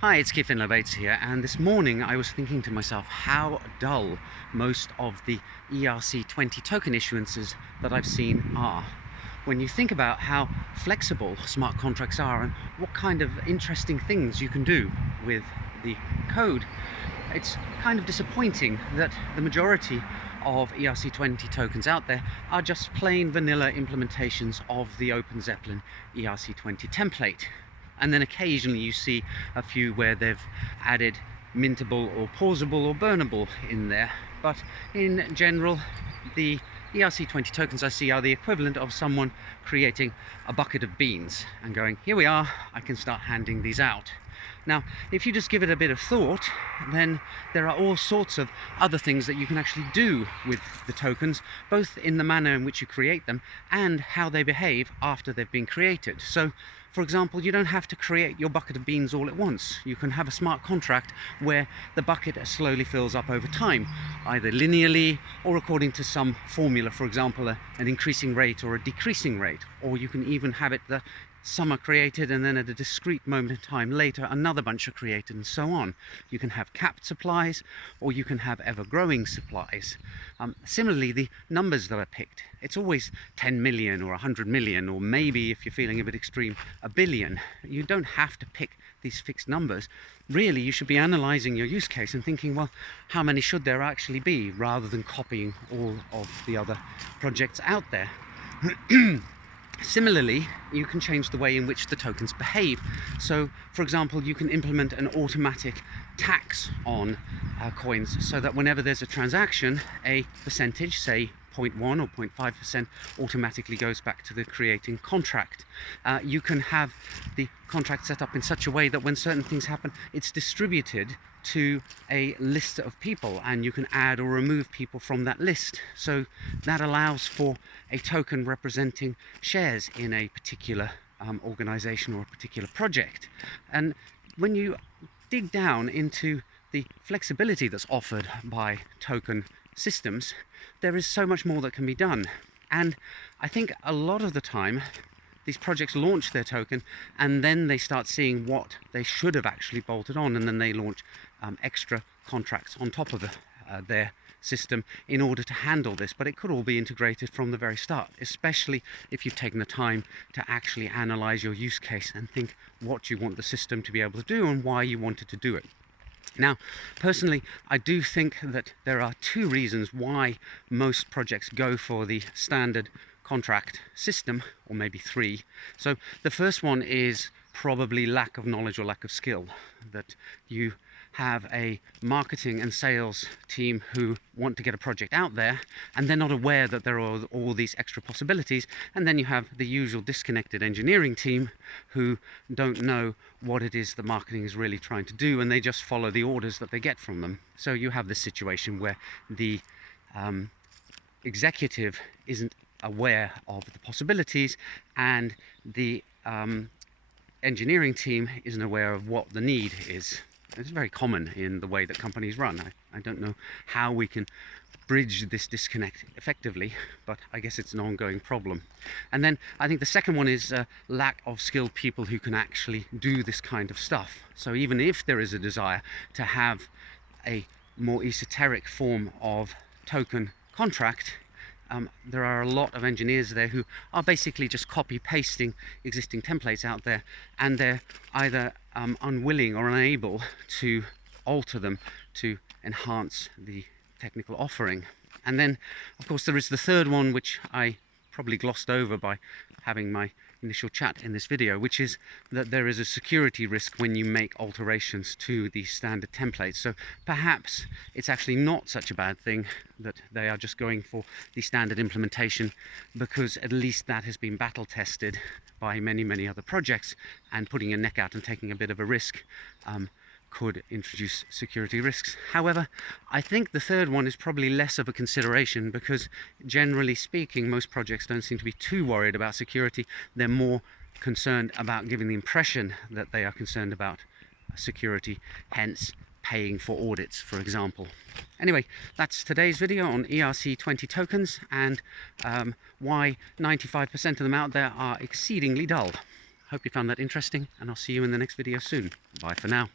Hi, it's Keith Innovates here, and this morning I was thinking to myself how dull most of the ERC20 token issuances that I've seen are. When you think about how flexible smart contracts are and what kind of interesting things you can do with the code, it's kind of disappointing that the majority of ERC20 tokens out there are just plain vanilla implementations of the OpenZeppelin ERC20 template. And then occasionally you see a few where they've added mintable or pausable or burnable in there. But in general, the ERC20 tokens I see are the equivalent of someone creating a bucket of beans and going, here we are, I can start handing these out. Now, if you just give it a bit of thought, then there are all sorts of other things that you can actually do with the tokens, both in the manner in which you create them and how they behave after they've been created. So, for example, you don't have to create your bucket of beans all at once. You can have a smart contract where the bucket slowly fills up over time, either linearly or according to some formula, for example, an increasing rate or a decreasing rate. Or you can even have it that some are created and then at a discrete moment in time later another bunch are created, and so on. You can have capped supplies or you can have ever-growing supplies. Similarly, the numbers that are picked, it's always 10 million or 100 million, or maybe, if you're feeling a bit extreme, a billion. You don't have to pick these fixed numbers. Really, you should be analysing your use case and thinking, well, how many should there actually be, rather than copying all of the other projects out there. Similarly, you can change the way in which the tokens behave. So, for example, you can implement an automatic tax on coins so that whenever there's a transaction, a percentage, say 0.1 or 0.5%, automatically goes back to the creating contract. You can have the contract set up in such a way that when certain things happen, it's distributed to a list of people, and you can add or remove people from that list. So that allows for a token representing shares in a particular organization or a particular project. And when you dig down into the flexibility that's offered by token systems, there is so much more that can be done. And I think a lot of the time these projects launch their token and then they start seeing what they should have actually bolted on, and then they launch extra contracts on top of their system in order to handle this. But it could all be integrated from the very start, especially if you've taken the time to actually analyze your use case and think what you want the system to be able to do and why you wanted to do it. Now, personally, I do think that there are two reasons why most projects go for the standard contract system, or maybe three. So the first one is probably lack of knowledge or lack of skill, that you have a marketing and sales team who want to get a project out there and they're not aware that there are all these extra possibilities, and then you have the usual disconnected engineering team who don't know what it is the marketing is really trying to do, and they just follow the orders that they get from them. So you have this situation where the executive isn't aware of the possibilities and the engineering team isn't aware of what the need is. It's very common in the way that companies run. I don't know how we can bridge this disconnect effectively, but I guess it's an ongoing problem. And then I think the second one is lack of skilled people who can actually do this kind of stuff. So even if there is a desire to have a more esoteric form of token contract, there are a lot of engineers there who are basically just copy pasting existing templates out there, and they're either unwilling or unable to alter them to enhance the technical offering. And then of course there is the third one, which I probably glossed over by having my initial chat in this video, which is that there is a security risk when you make alterations to the standard templates. So perhaps it's actually not such a bad thing that they are just going for the standard implementation, because at least that has been battle tested by many other projects, and putting your neck out and taking a bit of a risk could introduce security risks. However, I think the third one is probably less of a consideration, because generally speaking most projects don't seem to be too worried about security. They're more concerned about giving the impression that they are concerned about security, hence paying for audits, for example. Anyway, that's today's video on ERC20 tokens and why 95% of them out there are exceedingly dull. Hope you found that interesting, and I'll see you in the next video soon. Bye for now.